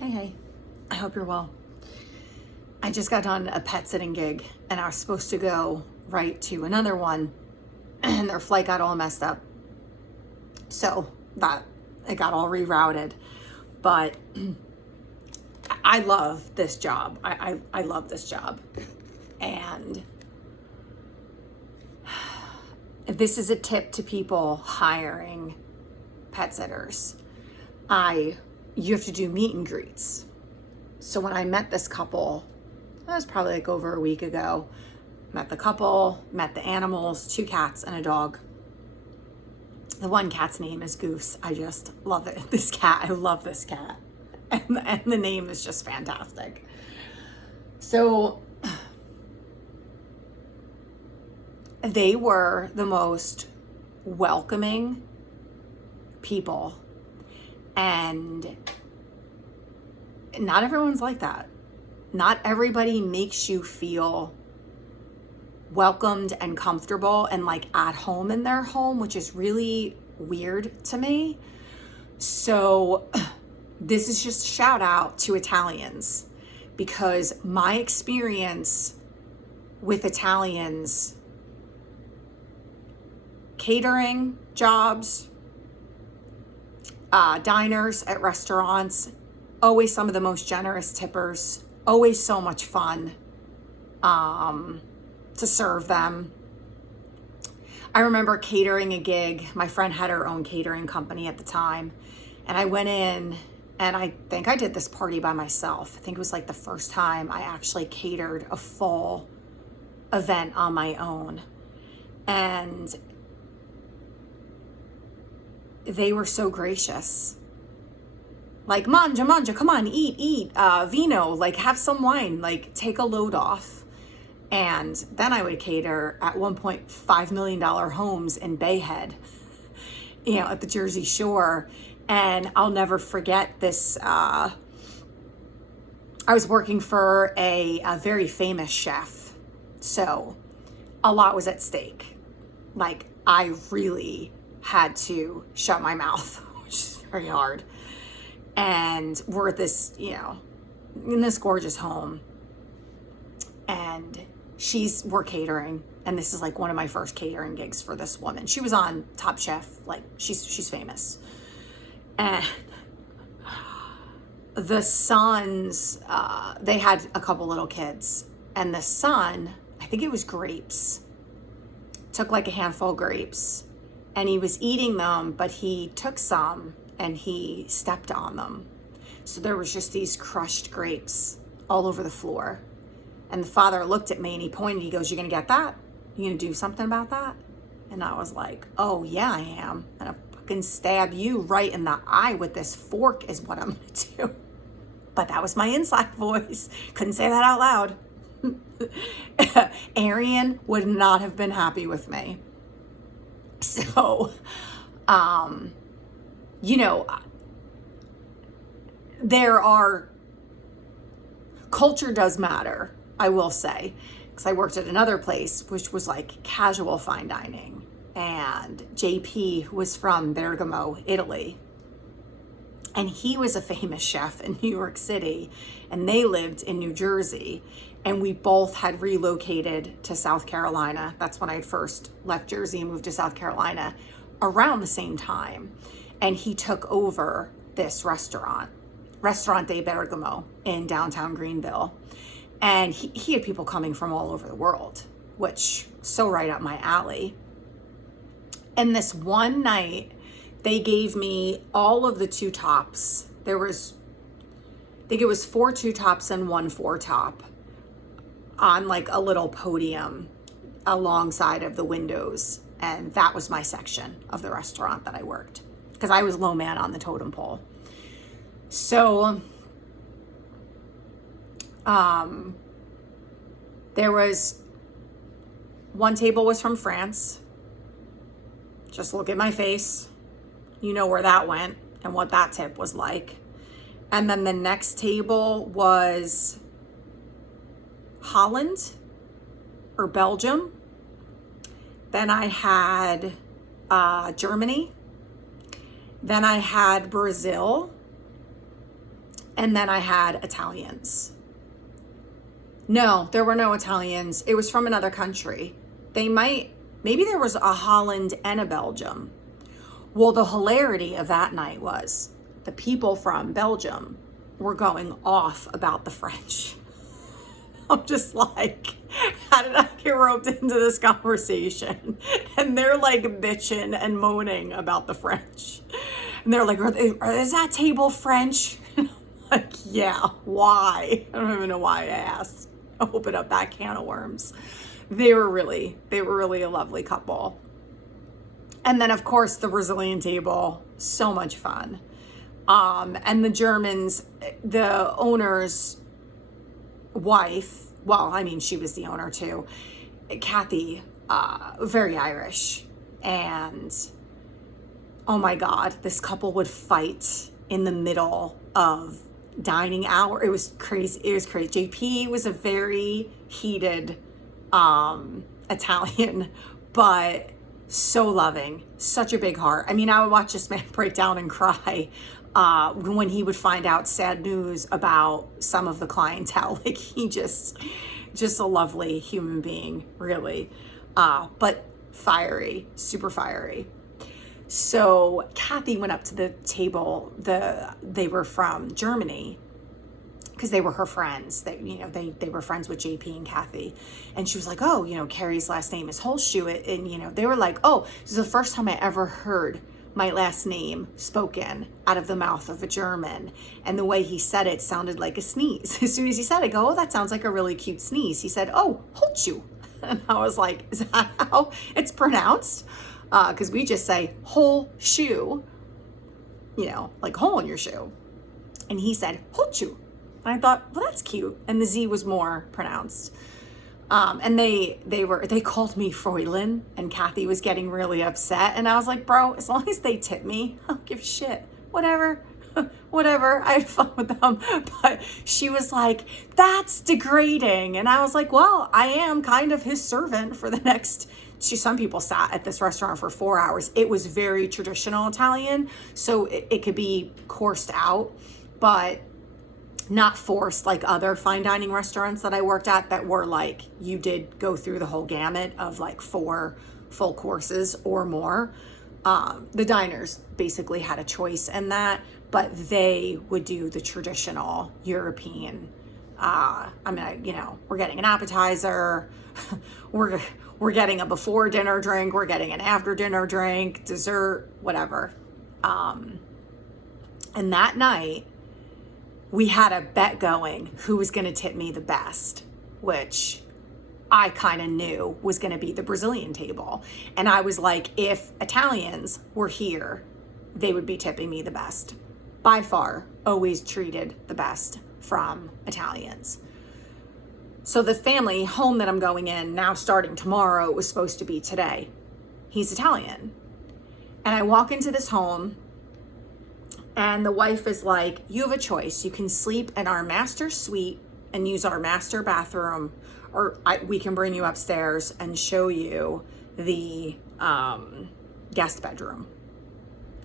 Hey, I hope you're well. I just got done a pet sitting gig and I was supposed to go right to another one and their flight got all messed up. So that it got all rerouted. But I love this job. I love this job. And this is a tip to people hiring pet sitters. You have to do meet and greets. So when I met this couple, that was probably like over a week ago, met the couple, met the animals, 2 cats and a dog. The one cat's name is Goose. I just love it. I love this cat. And the name is just fantastic. So they were the most welcoming people. And not everyone's like that. Not everybody makes you feel welcomed and comfortable and like at home in their home, which is really weird to me. So this is just a shout out to Italians, because my experience with Italians, catering jobs, diners at restaurants, always some of the most generous tippers, always so much fun to serve them. I remember catering a gig. My friend had her own catering company at the time. And I went in and I think I did this party by myself. I think it was like the first time I actually catered a full event on my own. And they were so gracious. Like, mangia, come on, eat, vino, like have some wine, like take a load off. And then I would cater at $1.5 million homes in Bayhead, at the Jersey Shore. And I'll never forget this. I was working for a very famous chef. So a lot was at stake. Like, I really had to shut my mouth, which is very hard. And we're at this, in this gorgeous home. And we're catering. And this is like one of my first catering gigs for this woman. She was on Top Chef. Like, she's famous. And the sons, they had a couple little kids. And the son, I think it was grapes, took like a handful of grapes. And he was eating them, but he took some and he stepped on them. So there was just these crushed grapes all over the floor. And the father looked at me and he pointed, he goes, "You gonna get that? You gonna do something about that?" And I was like, "Oh yeah, I am. And I'll fucking stab you right in the eye with this fork is what I'm gonna do." But that was my inside voice. Couldn't say that out loud. Arian would not have been happy with me. So, culture does matter, I will say, because I worked at another place, which was like casual fine dining. And JP was from Bergamo, Italy. And he was a famous chef in New York City, and they lived in New Jersey. And we both had relocated to South Carolina. That's when I had first left Jersey and moved to South Carolina around the same time. And he took over this restaurant de Bergamo in downtown Greenville. And he had people coming from all over the world, which so right up my alley. And this one night, they gave me all of the 2 tops. There was, I think it was 4 2 tops and 1 4 top on like a little podium alongside of the windows. And that was my section of the restaurant that I worked, because I was low man on the totem pole. So there was one table was from France. Just look at my face. You know where that went and what that tip was like. And then the next table was Holland or Belgium. Then I had Germany. Then I had Brazil. And then I had Italians. No, there were no Italians. It was from another country. Maybe there was a Holland and a Belgium. Well, the hilarity of that night was the people from Belgium were going off about the French. I'm just like, how did I get roped into this conversation? And they're like bitching and moaning about the French. And they're like, is that table French? And I'm like, yeah, why? I don't even know why I asked. Open up that can of worms. They were really a lovely couple. And then of course the Brazilian table, so much fun. And the Germans, the owner's wife, well, I mean, she was the owner too, Kathy, very Irish. And oh my God, this couple would fight in the middle of dining hour. It was crazy. JP was a very heated Italian, but so loving, such a big heart. I mean, I would watch this man break down and cry when he would find out sad news about some of the clientele. Like, he just a lovely human being, really, but fiery, super fiery. So Kathy went up to the table. They were from Germany, because they were her friends. They were friends with JP and Kathy. And she was like, oh, Carrie's last name is Holshoe. And, they were like, oh, this is the first time I ever heard my last name spoken out of the mouth of a German. And the way he said it sounded like a sneeze. As soon as he said it, I go, oh, that sounds like a really cute sneeze. He said, oh, Holshoe. And I was like, is that how it's pronounced? Because we just say whole shoe, like hole in your shoe. And he said Holshoe. And I thought, well, that's cute. And the Z was more pronounced. And they called me Fräulein, and Kathy was getting really upset. And I was like, bro, as long as they tip me, I don't give a shit. Whatever. I had fun with them. But she was like, that's degrading. And I was like, well, I am kind of his servant for the next. Some people sat at this restaurant for 4 hours. It was very traditional Italian, so it could be coursed out, but not forced like other fine dining restaurants that I worked at that were like, you did go through the whole gamut of like 4 full courses or more. The diners basically had a choice in that, but they would do the traditional European. We're getting an appetizer, we're getting a before dinner drink, we're getting an after dinner drink, dessert, whatever. And that night, we had a bet going who was going to tip me the best, which I kind of knew was going to be the Brazilian table. And I was like, if Italians were here, they would be tipping me the best. By far, always treated the best from Italians. So the family home that I'm going in now, starting tomorrow, it was supposed to be today. He's Italian. And I walk into this home, and the wife is like, you have a choice. You can sleep in our master suite and use our master bathroom, or we can bring you upstairs and show you the guest bedroom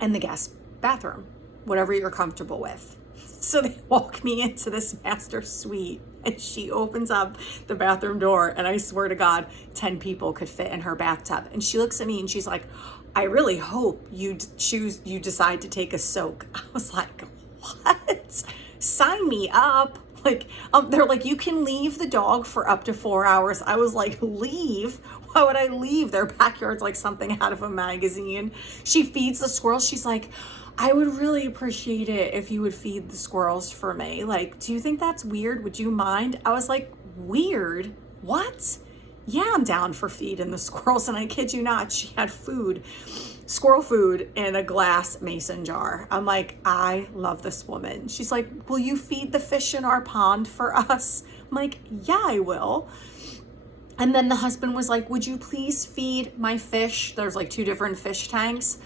and the guest bathroom, whatever you're comfortable with. So they walk me into this master suite, and she opens up the bathroom door, and I swear to God, 10 people could fit in her bathtub. And she looks at me and she's like, I really hope you decide to take a soak. I was like, what? Sign me up. Like, they're like, you can leave the dog for up to 4 hours. I was like, leave? Why would I leave? Their backyard's like something out of a magazine. She feeds the squirrels. She's like, I would really appreciate it if you would feed the squirrels for me. Like, do you think that's weird? Would you mind? I was like, weird? What? Yeah, I'm down for feeding the squirrels. And I kid you not, she had food, squirrel food, in a glass mason jar. I'm like, I love this woman. She's like, will you feed the fish in our pond for us? I'm like, yeah, I will. And then the husband was like, would you please feed my fish? There's like 2 different fish tanks.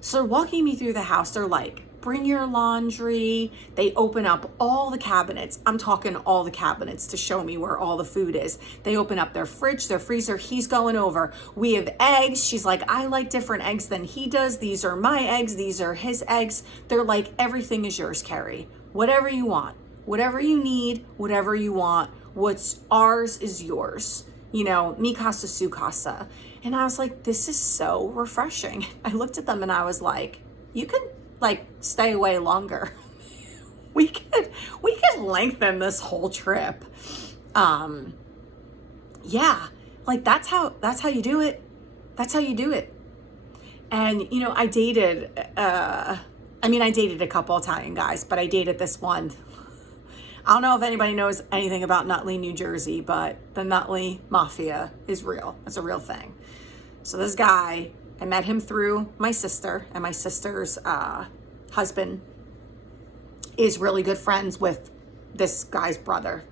So they're walking me through the house. They're like, bring your laundry. They open up all the cabinets. I'm talking all the cabinets to show me where all the food is. They open up their fridge, their freezer. He's going over. We have eggs. She's like, I like different eggs than he does. These are my eggs. These are his eggs. They're like, everything is yours, Carrie. whatever you want, whatever you need, whatever you want. What's ours is yours. You know, mi casa, su casa. And I was like, this is so refreshing. I looked at them and I was like, you could like stay away longer. we could lengthen this whole trip. Yeah, like that's how you do it. That's how you do it. And, you know, I dated a couple Italian guys, but I dated this one. I don't know if anybody knows anything about Nutley, New Jersey, but the Nutey Mafia is real. It's a real thing. So this guy, I met him through my sister, and my sister's husband is really good friends with this guy's brother.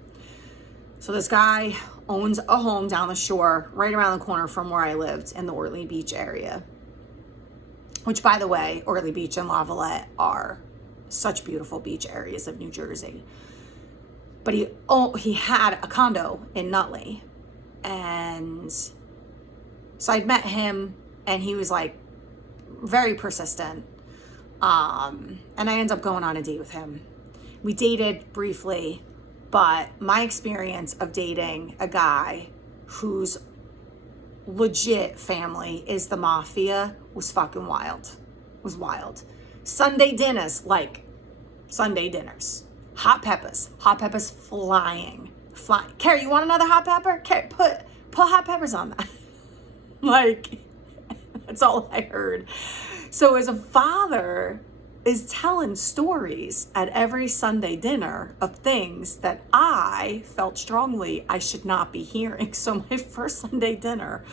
So this guy owns a home down the shore, right around the corner from where I lived in the Orly Beach area. Which, by the way, Orly Beach and La Valette are such beautiful beach areas of New Jersey. But he had a condo in Nutley. And so I'd met him, and he was like very persistent. And I ended up going on a date with him. We dated briefly, but my experience of dating a guy whose legit family is the mafia was fucking wild. It was wild. Sunday dinners, like Sunday dinners. Hot peppers flying. Carrie, you want another hot pepper? Carrie, put hot peppers on that. Like, that's all I heard. So as a father is telling stories at every Sunday dinner of things that I felt strongly I should not be hearing. So my first Sunday dinner,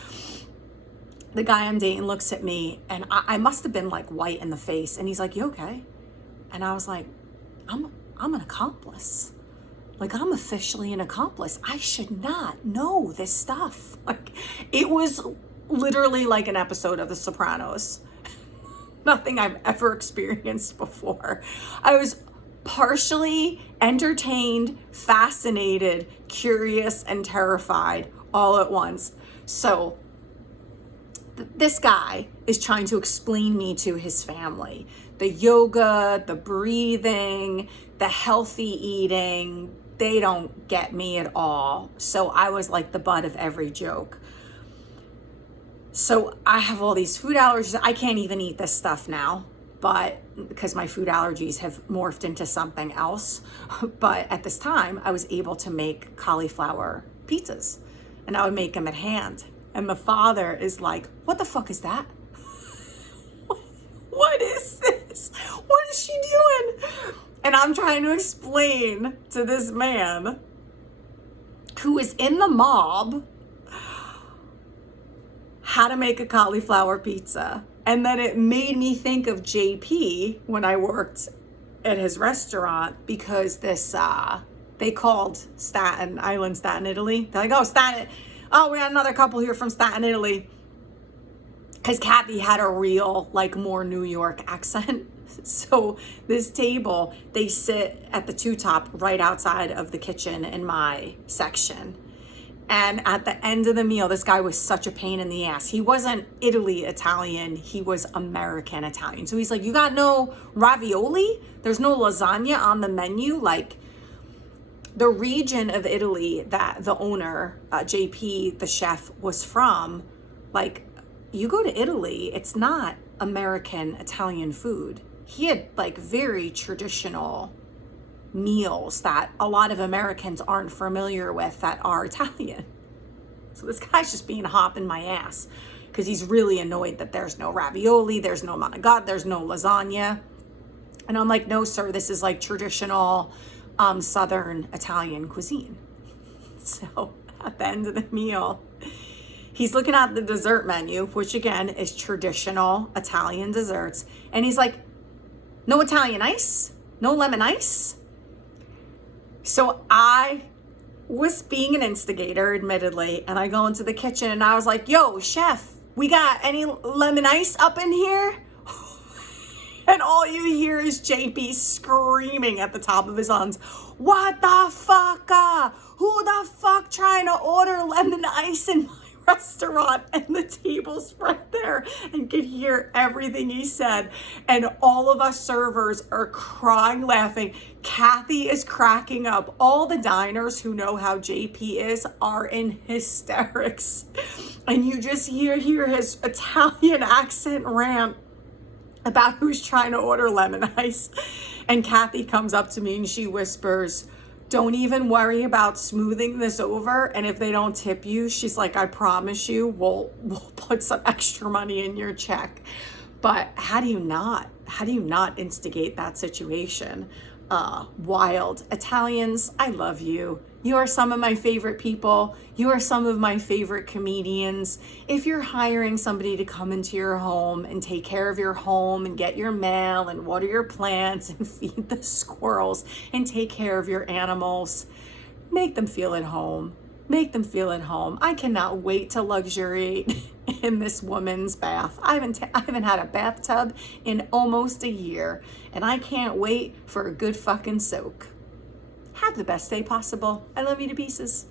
the guy I'm dating looks at me, and I must have been like white in the face, and he's like, you okay? And I was like, I'm an accomplice. Like, I'm officially an accomplice. I should not know this stuff. Like, it was literally like an episode of The Sopranos. Nothing I've ever experienced before. I was partially entertained, fascinated, curious, and terrified all at once. So this guy is trying to explain me to his family. The yoga, the breathing, the healthy eating, they don't get me at all. So I was like the butt of every joke. So I have all these food allergies. I can't even eat this stuff now, but because my food allergies have morphed into something else. But at this time, I was able to make cauliflower pizzas, and I would make them at hand. And the father is like, what the fuck is that? What is this? What is she doing? And I'm trying to explain to this man who is in the mob how to make a cauliflower pizza. And then it made me think of JP when I worked at his restaurant, because this, they called Staten Island, Staten Italy. They're like, we had another couple here from Staten Italy. Because Kathy had a real, like, more New York accent. So this table, they sit at the two-top right outside of the kitchen in my section. And at the end of the meal, this guy was such a pain in the ass. He wasn't Italy Italian, he was American Italian. So he's like, you got no ravioli? There's no lasagna on the menu? Like, the region of Italy that the owner, JP, the chef, was from, like, you go to Italy, it's not American Italian food. He had like very traditional meals that a lot of Americans aren't familiar with that are Italian. So this guy's just being a hop in my ass because he's really annoyed that there's no ravioli, there's no manigot, there's no lasagna. And I'm like, no, sir, this is like traditional Southern Italian cuisine. So at the end of the meal, he's looking at the dessert menu, which again is traditional Italian desserts. And he's like, no Italian ice, no lemon ice. So I was being an instigator, admittedly, and I go into the kitchen and I was like, yo, chef, we got any lemon ice up in here? And all you hear is JP screaming at the top of his lungs, what the fuck? Who the fuck trying to order lemon ice in my restaurant and the table's right there and could hear everything he said. And all of us servers are crying, laughing. Kathy is cracking up. All the diners who know how JP is are in hysterics. And you just hear his Italian accent rant about who's trying to order lemon ice. And Kathy comes up to me and she whispers, "Don't even worry about smoothing this over. And if they don't tip you," she's like, "I promise you, we'll put some extra money in your check." But how do you not instigate that situation? Wild. Italians, I love you. You are some of my favorite people. You are some of my favorite comedians. If you're hiring somebody to come into your home and take care of your home and get your mail and water your plants and feed the squirrels and take care of your animals, make them feel at home. Make them feel at home. I cannot wait to luxuriate in this woman's bath. I haven't had a bathtub in almost a year, and I can't wait for a good fucking soak. Have the best day possible. I love you to pieces.